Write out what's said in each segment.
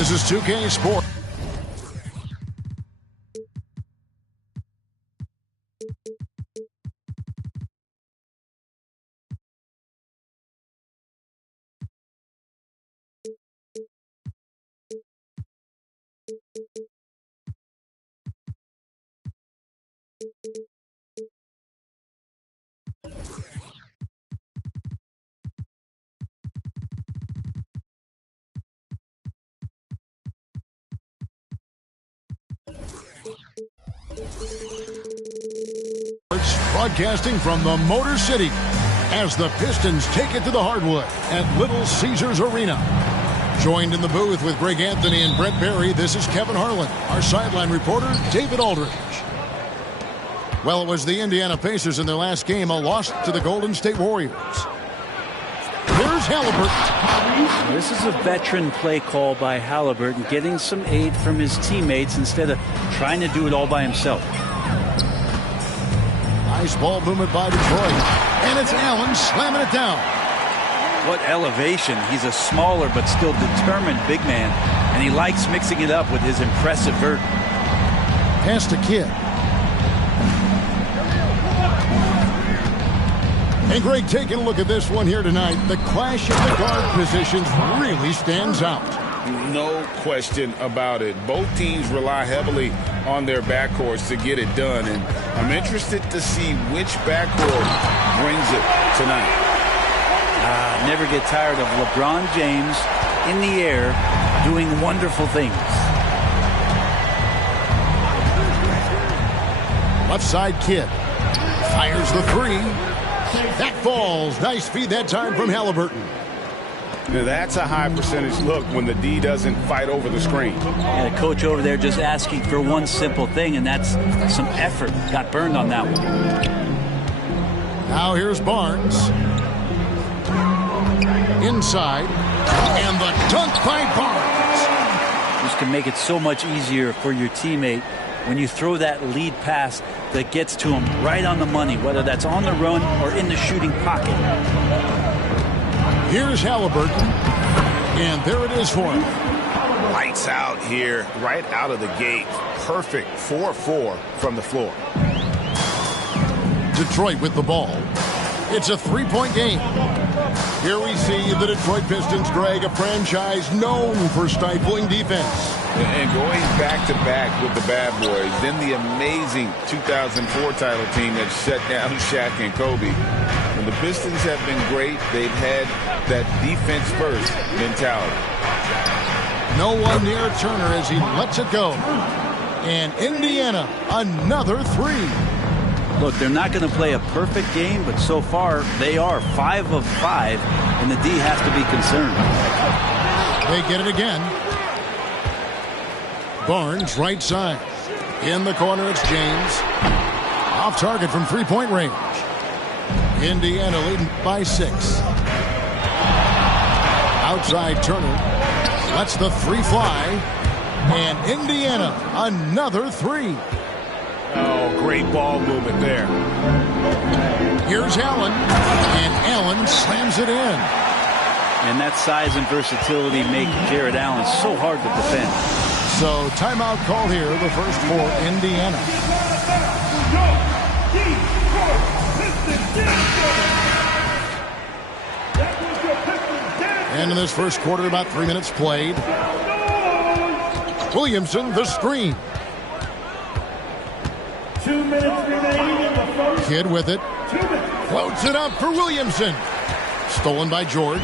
This is 2K Sport. Broadcasting from the Motor City as the Pistons take it to the hardwood at Little Caesars Arena. Joined in the booth with Greg Anthony and Brent Barry, this is Kevin Harlan. Our sideline reporter, David Aldridge. Well, it was the Indiana Pacers in their last game, a loss to the Golden State Warriors. Here's Halliburton. This is a veteran play call by Halliburton, getting some aid from his teammates instead of trying to do it all by himself. Nice ball movement by Detroit. And it's Allen slamming it down. What elevation. He's a smaller but still determined big man. And he likes mixing it up with his impressive vert. Pass to Kidd. And Greg, taking a look at this one here tonight, the clash of the guard positions really stands out. No question about it. Both teams rely heavily on their backcourts to get it done, and I'm interested to see which backcourt brings it tonight. Never get tired of LeBron James in the air doing wonderful things. Left side Kidd fires the three. That falls. Nice feed that time from Halliburton. Now that's a high percentage look when the D doesn't fight over the screen. And the coach over there just asking for one simple thing, and that's some effort. Got burned on that one. Now here's Barnes. Inside. And the dunk by Barnes. This can make it so much easier for your teammate when you throw that lead pass that gets to him right on the money, whether that's on the run or in the shooting pocket. Here's Halliburton, and there it is for him. Lights out here, right out of the gate. Perfect 4-4 from the floor. Detroit with the ball. It's a three-point game. Here we see the Detroit Pistons, Greg, a franchise known for stifling defense. And going back-to-back with the bad boys, then the amazing 2004 title team that shut down Shaq and Kobe. When the Pistons have been great, they've had that defense-first mentality. No one near Turner as he lets it go. And Indiana, another three. Look, they're not going to play a perfect game, but so far they are 5 of 5, and the D has to be concerned. They get it again. Barnes, right side. In the corner, it's James. Off target from three-point range. Indiana leading by 6. Outside Turner. Lets the three fly. And Indiana, another three. Oh, great ball movement there. Here's Allen. And Allen slams it in. And that size and versatility make Jared Allen so hard to defend. So timeout call here, the first for Indiana. And in this first quarter, about 3 minutes played. Williamson, the screen. 2 minutes remaining in the first. Kidd with it. Floats it up for Williamson. Stolen by George.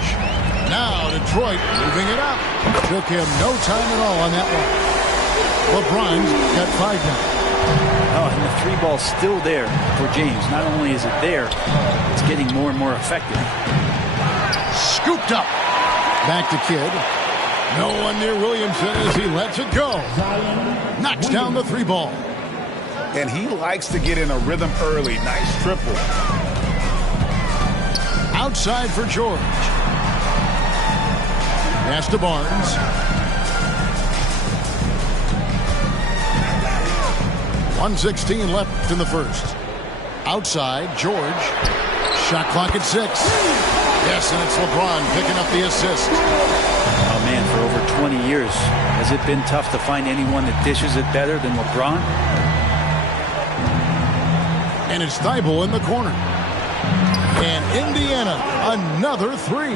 Now Detroit moving it up. Took him no time at all on that one. LeBron's got 5 now. Oh, and the 3 ball's still there for James. Not only is it there, it's getting more and more effective. Scooped up. Back to Kidd. No one near Williamson as he lets it go. Knocks down the 3 ball. And he likes to get in a rhythm early. Nice triple. Outside for George. Pass to Barnes. .116 left in the first. Outside, George. Shot clock at 6. Yes, and it's LeBron picking up the assist. Oh, man, for over 20 years, has it been tough to find anyone that dishes it better than LeBron? And it's Thibault in the corner. And Indiana, another 3.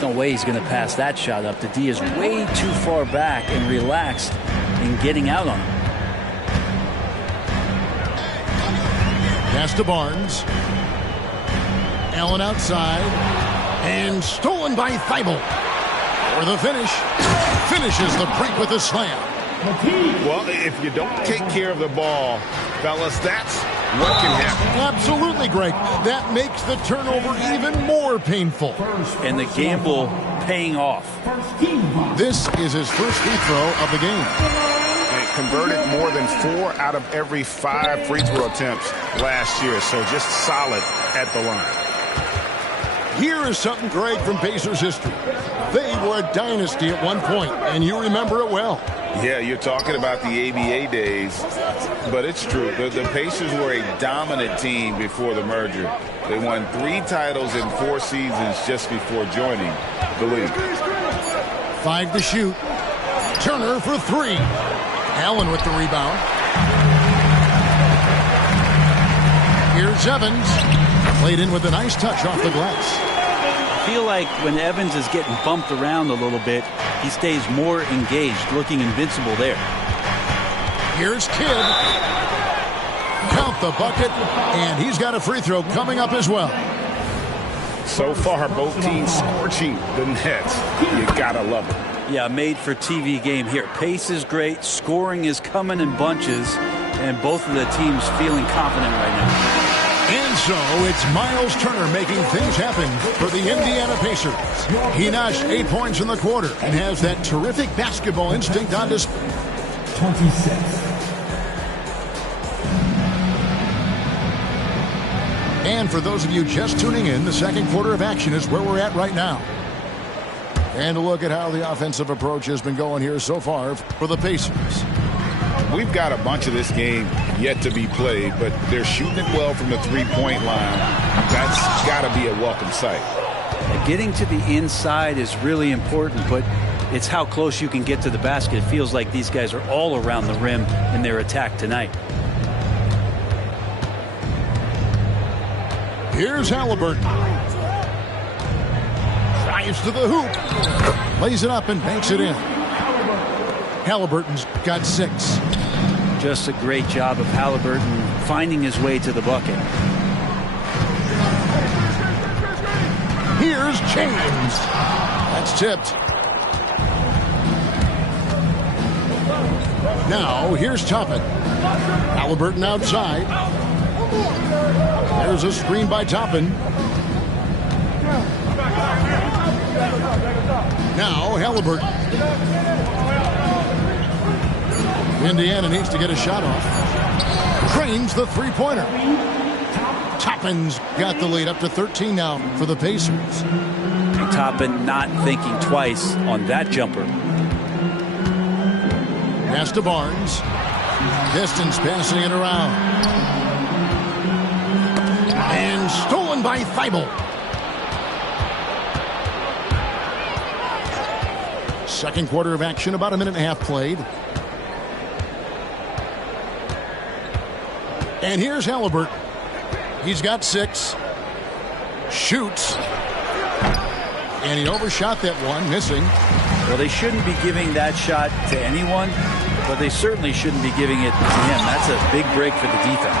No way he's going to pass that shot up. The D is way too far back and relaxed in getting out on him. Pass to Barnes. Allen outside. And stolen by Thibault. For the finish. Finishes the break with a slam. Well, if you don't take care of the ball, fellas, that's what can happen. Absolutely, Greg. That makes the turnover even more painful. And the gamble paying off. This is his first free throw of the game. And converted more than 4 out of every 5 free throw attempts last year, so just solid at the line. Here is something, Greg, from Pacers history. They were a dynasty at one point, and you remember it well. Yeah, you're talking about the ABA days, but it's true. The Pacers were a dominant team before the merger. They won 3 titles in 4 seasons just before joining the league. 5 to shoot. Turner for 3. Allen with the rebound. Here's Evans. Played in with a nice touch off the glass. I feel like when Evans is getting bumped around a little bit, he stays more engaged, looking invincible there. Here's Kidd. Count the bucket, and he's got a free throw coming up as well. So far, both teams scorching the nets. You gotta love it. Yeah, made for TV game here. Pace is great, scoring is coming in bunches, and both of the teams feeling confident right now. And so it's Miles Turner making things happen for the Indiana Pacers. He notched 8 points in the quarter and has that terrific basketball instinct on display. 26. And for those of you just tuning in, the second quarter of action is where we're at right now. And a look at how the offensive approach has been going here so far for the Pacers. We've got a bunch of this game yet to be played, but they're shooting it well from the 3-point line. That's got to be a welcome sight. Getting to the inside is really important, but it's how close you can get to the basket. It feels like these guys are all around the rim in their attack tonight. Here's Halliburton. Drives to the hoop. Lays it up and banks it in. Halliburton's got 6. Just a great job of Halliburton finding his way to the bucket. Here's James. That's tipped. Now here's Toppin. Halliburton outside. There's a screen by Toppin. Now Halliburton. Indiana needs to get a shot off. Drains the 3-pointer. Toppin's got the lead up to 13 now for the Pacers. Toppin not thinking twice on that jumper. Pass to Barnes. Distance passing it around. And stolen by Thibault. Second quarter of action, about a minute and a half played. And here's Halliburton. He's got 6. Shoots. And he overshot that one, missing. Well, they shouldn't be giving that shot to anyone, but they certainly shouldn't be giving it to him. That's a big break for the defense.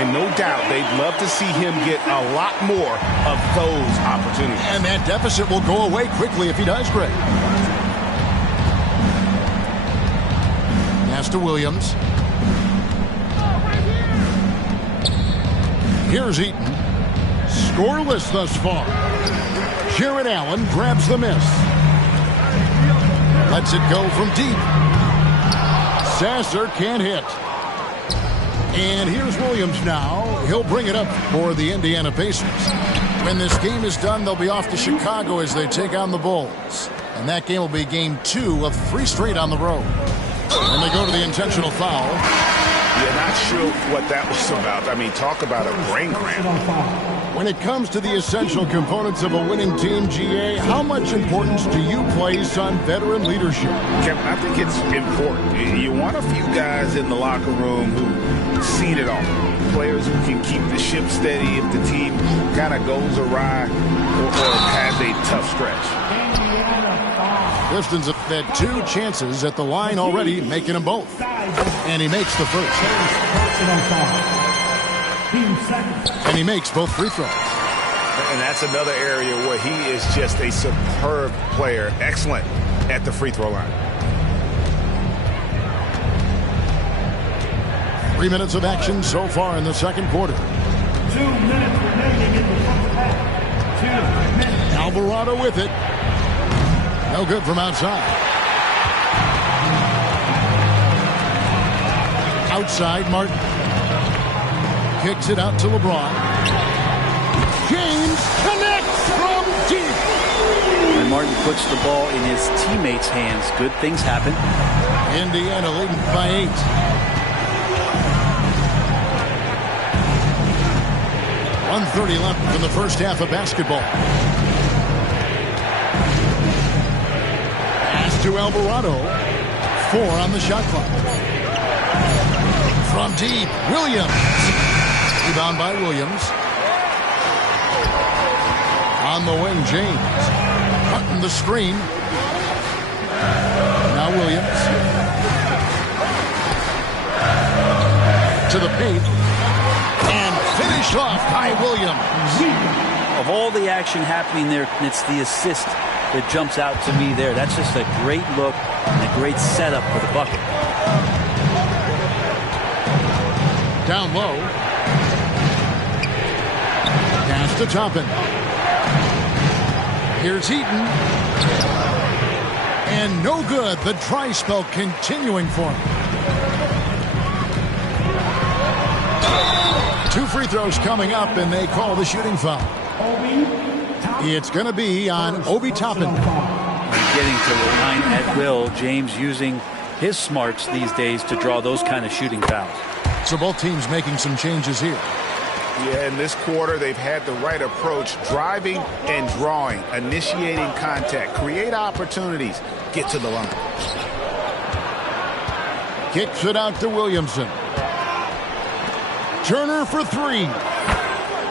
And no doubt they'd love to see him get a lot more of those opportunities. And that deficit will go away quickly if he does, Greg. Pass to Williams. Here's Eaton. Scoreless thus far. Jared Allen grabs the miss. Lets it go from deep. Sasser can't hit. And here's Williams now. He'll bring it up for the Indiana Pacers. When this game is done, they'll be off to Chicago as they take on the Bulls. And that game will be game 2 of 3 straight on the road. And they go to the intentional foul. Yeah, not sure what that was about. I mean, talk about a brain cramp. When it comes to the essential components of a winning team, GA, how much importance do you place on veteran leadership? Kevin, I think it's important. You want a few guys in the locker room who've seen it all. Players who can keep the ship steady if the team kind of goes awry or has a tough stretch. Pistons have had 2 chances at the line already, making them both. And he makes the first. And he makes both free throws. And that's another area where he is just a superb player. Excellent at the free throw line. 3 minutes of action so far in the second quarter. 2 minutes remaining in the first half. 2 minutes. Alvarado with it. No good from outside. Outside, Martin. Kicks it out to LeBron. James connects from deep. When Martin puts the ball in his teammates' hands, good things happen. Indiana leading by 8. .130 left in the first half of basketball. Pass to Alvarado. 4 on the shot clock. From deep, Williams. Rebound by Williams. On the wing, James. Cutting the screen. Now Williams. To the paint. And finished off by Williams. Of all the action happening there, it's the assist that jumps out to me there. That's just a great look and a great setup for the bucket. Down low. Pass to Toppin. Here's Heaton. And no good. The dry spell continuing for him. 2 free throws coming up, and they call the shooting foul. It's going to be on Obi Toppin. Getting to the line at will. James using his smarts these days to draw those kind of shooting fouls. So both teams making some changes here. Yeah, in this quarter, they've had the right approach, driving and drawing, initiating contact, create opportunities, get to the line. Kicks it out to Williamson. Turner for 3.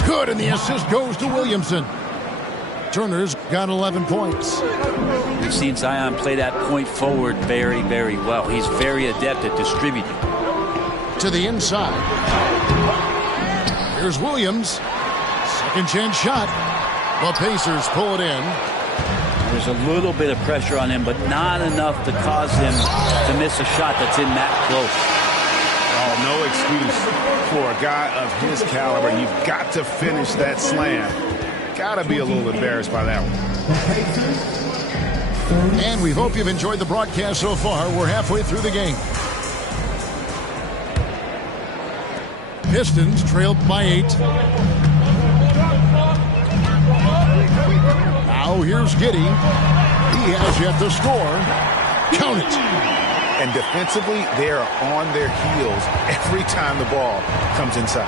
Good, and the assist goes to Williamson. Turner's got 11 points. We've seen Zion play that point forward very, very well. He's very adept at distributing. To the inside. Here's Williams. Second chance shot. The Pacers pull it in. There's a little bit of pressure on him, but not enough to cause him to miss a shot that's in that close. Oh, no excuse for a guy of his caliber. You've got to finish that slam. Got to be a little embarrassed by that one. And we hope you've enjoyed the broadcast so far. We're halfway through the game. Pistons trailed by 8. Now here's Giddey. He has yet to score. Count it. And defensively, they are on their heels every time the ball comes inside.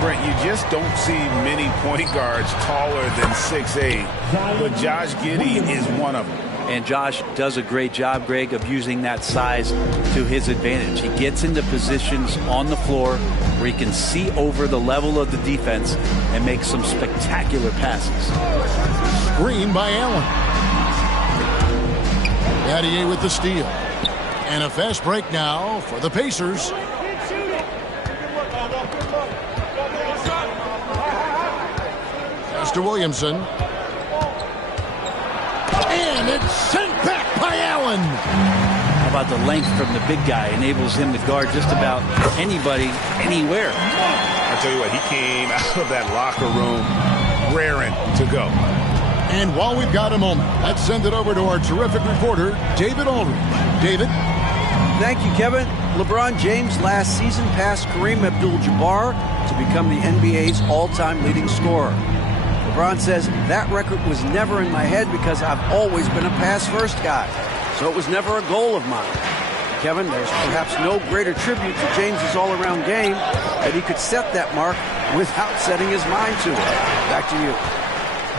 Brent, you just don't see many point guards taller than 6'8", but Josh Giddey is one of them. And Josh does a great job, Greg, of using that size to his advantage. He gets into positions on the floor where he can see over the level of the defense and make some spectacular passes. Screen by Allen. Battier with the steal. And a fast break now for the Pacers. to Williamson. And it's sent back by Allen. How about the length from the big guy? Enables him to guard just about anybody, anywhere. I tell you what, he came out of that locker room raring to go. And while we've got a moment, let's send it over to our terrific reporter, David Aldridge. David? Thank you, Kevin. LeBron James last season passed Kareem Abdul-Jabbar to become the NBA's all-time leading scorer. LeBron says that record was never in my head because I've always been a pass-first guy, so it was never a goal of mine. Kevin, there's perhaps no greater tribute to James's all-around game that he could set that mark without setting his mind to it. Back to you.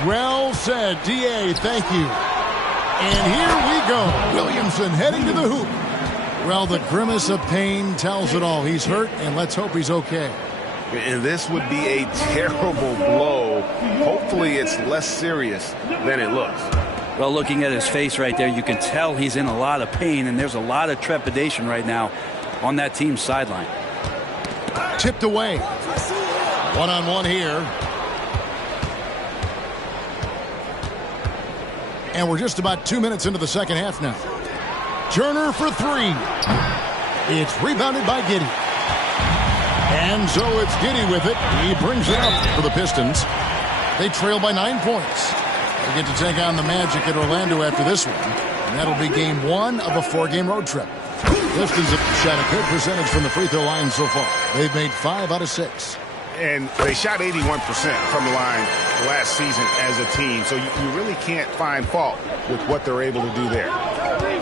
Well said, D.A. Thank you. And here we go. Williamson heading to the hoop. Well, the grimace of pain tells it all. He's hurt, and let's hope he's okay. And this would be a terrible blow. Hopefully it's less serious than it looks. Well, looking at his face right there, you can tell he's in a lot of pain, and there's a lot of trepidation right now on that team's sideline. Tipped away. One-on-one here. And we're just about 2 minutes into the second half now. Turner for three. It's rebounded by Giddey. And so it's Giddey with it. He brings it up for the Pistons. They trail by 9 points. They get to take on the Magic at Orlando after this one. And that'll be game one of a 4-game road trip. Pistons have shot a good percentage from the free throw line so far. They've made 5 out of 6. And they shot 81% from the line last season as a team. So you really can't find fault with what they're able to do there.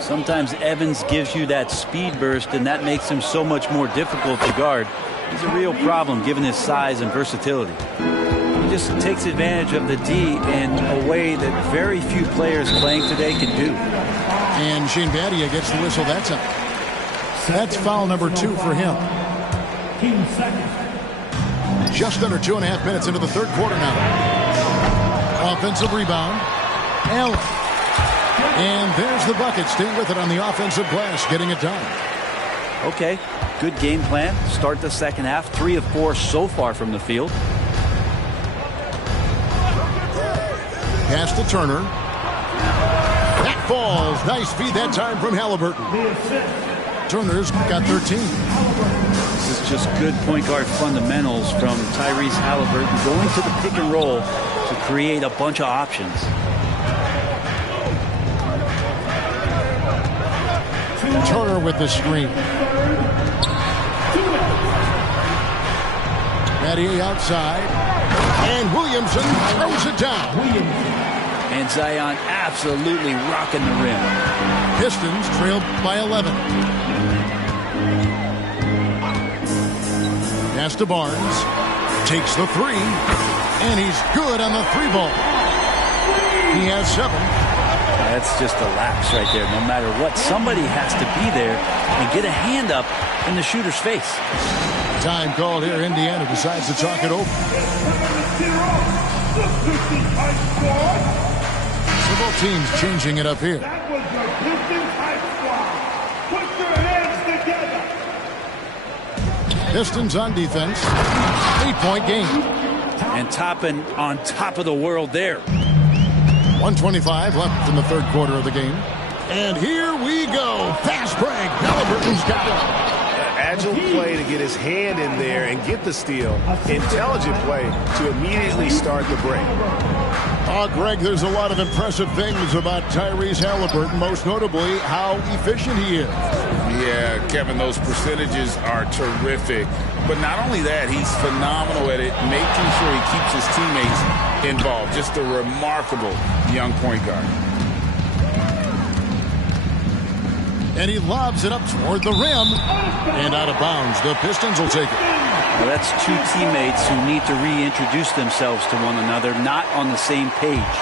Sometimes Evans gives you that speed burst, and that makes him so much more difficult to guard. He's a real problem given his size and versatility. He just takes advantage of the D in a way that very few players playing today can do. And Shane Battier gets the whistle that time. That's foul number 2 for him. Team second. Just under 2.5 minutes into the third quarter now. Offensive rebound. Allen. And there's the bucket. Stay with it on the offensive glass, getting it done. Okay, good game plan. Start the second half. 3 of 4 so far from the field. Pass to Turner. That falls. Nice feed that time from Halliburton. Turner's got 13. This is just good point guard fundamentals from Tyrese Halliburton, going to the pick and roll to create a bunch of options. Turner with the screen. Battier outside. And Williamson throws it down. And Zion absolutely rocking the rim. Pistons trailed by 11. Pass to Barnes. Takes the three. And he's good on the 3-ball. He has 7. That's just a lapse right there. No matter what, somebody has to be there and get a hand up in the shooter's face. Time called here. Indiana decides to talk it over. So both teams changing it up here. That was your Pistons high squad. Put your hands together. Pistons on defense. 8-point game. And topping on top of the world there. 1:25 left in the third quarter of the game. And here we go. Fast break. Halliburton's got it. Agile play to get his hand in there and get the steal. Intelligent play to immediately start the break. Oh, Greg, there's a lot of impressive things about Tyrese Halliburton, most notably how efficient he is. Yeah, Kevin, those percentages are terrific. But not only that, he's phenomenal at it, making sure he keeps his teammates involved. Just a remarkable young point guard. And he lobs it up toward the rim. And out of bounds. The Pistons will take it. Well, that's two teammates who need to reintroduce themselves to one another, not on the same page.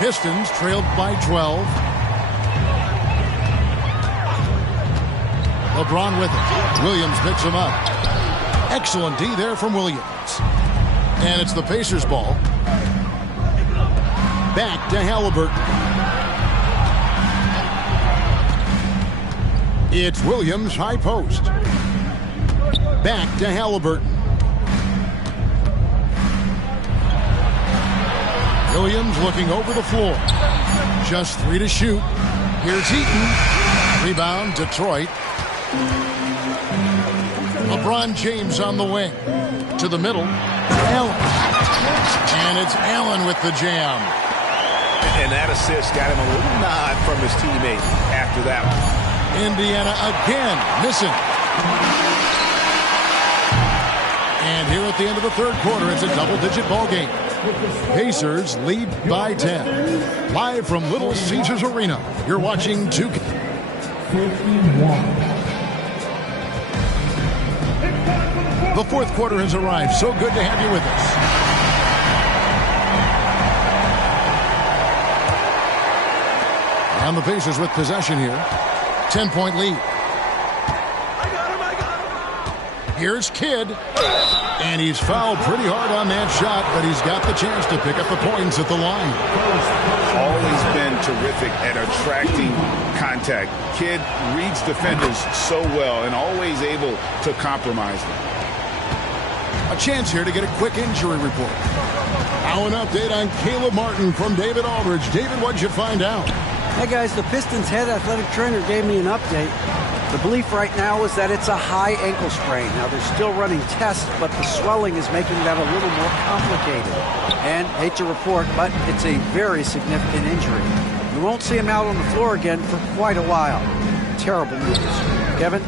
Pistons trailed by 12. LeBron with it. Williams picks him up. Excellent D there from Williams. And it's the Pacers' ball. Back to Halliburton. It's Williams, high post. Back to Halliburton. Williams looking over the floor. Just 3 to shoot. Here's Eaton. Rebound, Detroit. LeBron James on the wing. To the middle. Allen. And it's Allen with the jam. And that assist got him a little nod from his teammate after that one. Indiana again missing. And here at the end of the third quarter, it's a double-digit ball game. Pacers lead by 10. Live from Little Caesars Arena, you're watching 2K. 51. The fourth quarter has arrived. So good to have you with us. And the Pacers with possession here. 10-point lead. Here's Kidd. And he's fouled pretty hard on that shot, but he's got the chance to pick up the points at the line. Always been terrific at attracting contact. Kidd reads defenders so well and always able to compromise them. A chance here to get a quick injury report. Now an update on Caleb Martin from David Aldridge. David, what'd you find out? Hey guys, the Pistons head athletic trainer gave me an update. The belief right now is that it's a high ankle sprain. Now they're still running tests, but the swelling is making that a little more complicated. And hate to report, but it's a very significant injury. You won't see him out on the floor again for quite a while. Terrible news. Kevin?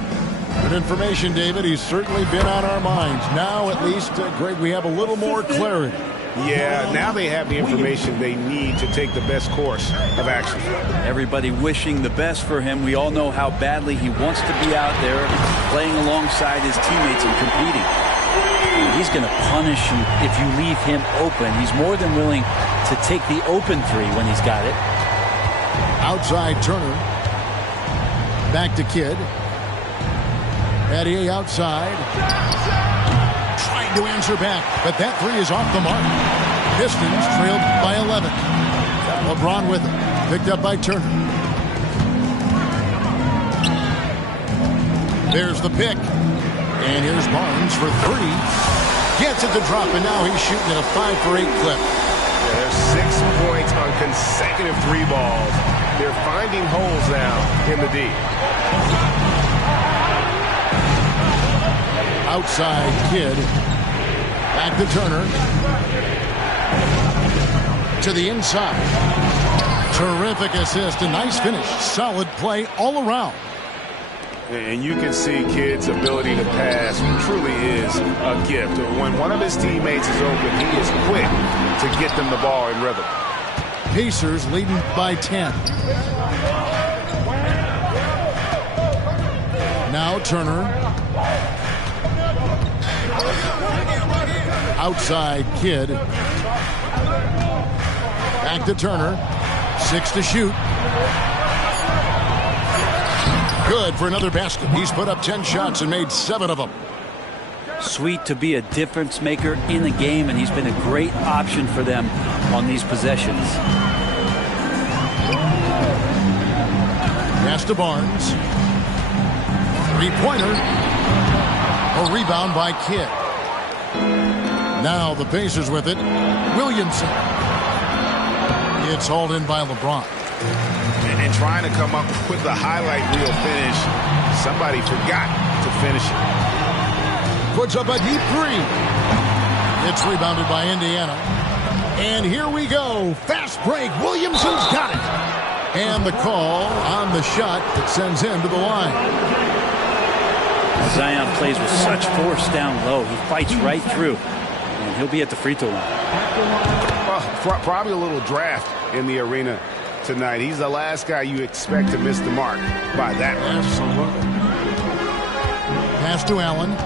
Good information, David. He's certainly been on our minds. Now, at least, Greg, we have a little more clarity. Yeah, now they have the information they need to take the best course of action. Everybody wishing the best for him. We all know how badly he wants to be out there playing alongside his teammates and competing. And he's going to punish you if you leave him open. He's more than willing to take the open three when he's got it. Outside Turner. Back to Kidd. Patty outside. Trying to answer back, but that three is off the mark. Pistons trailed by 11. LeBron with it. Picked up by Turner. There's the pick. And here's Barnes for 3. Gets it to drop, and now he's shooting at a 5-for-8 clip. There's 6 points on consecutive 3 balls. They're finding holes now in the D. Outside Kidd. Back to Turner. To the inside. Terrific assist. A nice finish. Solid play all around. And you can see Kidd's ability to pass truly is a gift. When one of his teammates is open, he is quick to get them the ball in rhythm. Pacers leading by 10. Now Turner. Outside Kidd. Back to Turner. 6 to shoot. Good for another basket. He's put up 10 shots and made 7 of them. Sweet to be a difference maker in the game, and he's been a great option for them on these possessions. Pass to Barnes. 3-pointer. A rebound by Kidd. Now the Pacers with it. Williamson. It's hauled in by LeBron. And trying to come up with the highlight reel finish, somebody forgot to finish it. Puts up a deep 3. It's rebounded by Indiana. And here we go. Fast break. Williamson's got it. And the call on the shot that sends him to the line. Zion plays with such force down low. He fights right through. And he'll be at the free throw line. Well, probably a little draft in the arena tonight. He's the last guy you expect to miss the mark by that much. Absolutely. Pass to Allen.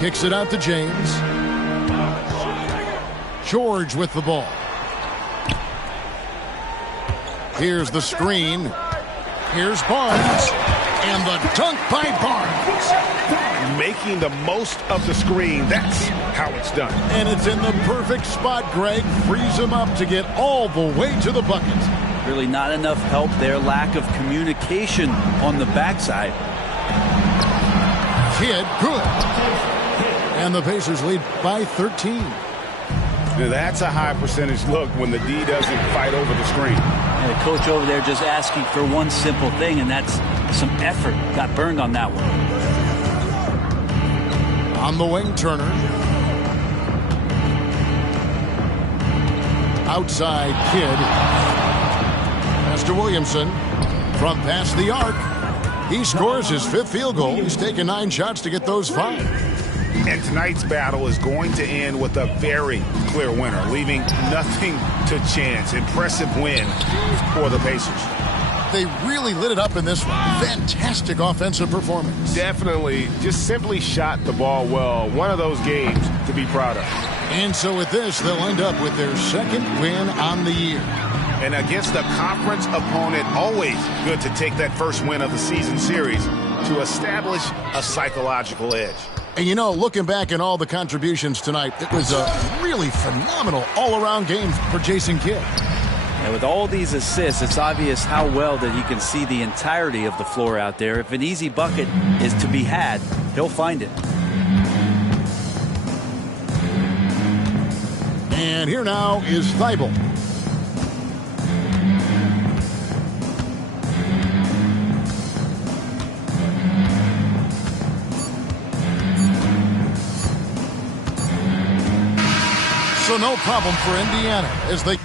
Kicks it out to James. George with the ball. Here's the screen. Here's Barnes. And the dunk by Barnes. Making the most of the screen. That's how it's done. And it's in the perfect spot, Greg. Frees him up to get all the way to the bucket. Really not enough help there. Lack of communication on the backside. Kidd, good. And the Pacers lead by 13. Now, that's a high percentage look when the D doesn't fight over the screen. And the coach over there just asking for one simple thing, and that's some effort. Got burned on that one. On the wing, Turner. Outside, Kidd. Pass to Williamson. From past the arc. He scores his 5th field goal. He's taken 9 shots to get those 5. And tonight's battle is going to end with a very clear winner, leaving nothing to chance. Impressive win for the Pacers. They really lit it up in this one. Fantastic offensive performance. Definitely just simply shot the ball well. One of those games to be proud of. And so with this, they'll end up with their 2nd win on the year. And against a conference opponent, always good to take that first win of the season series to establish a psychological edge. And you know, looking back at all the contributions tonight, it was a really phenomenal all-around game for Jason Kidd. And with all these assists, it's obvious how well that he can see the entirety of the floor out there. If an easy bucket is to be had, he'll find it. And here now is Thibault. So no problem for Indiana as they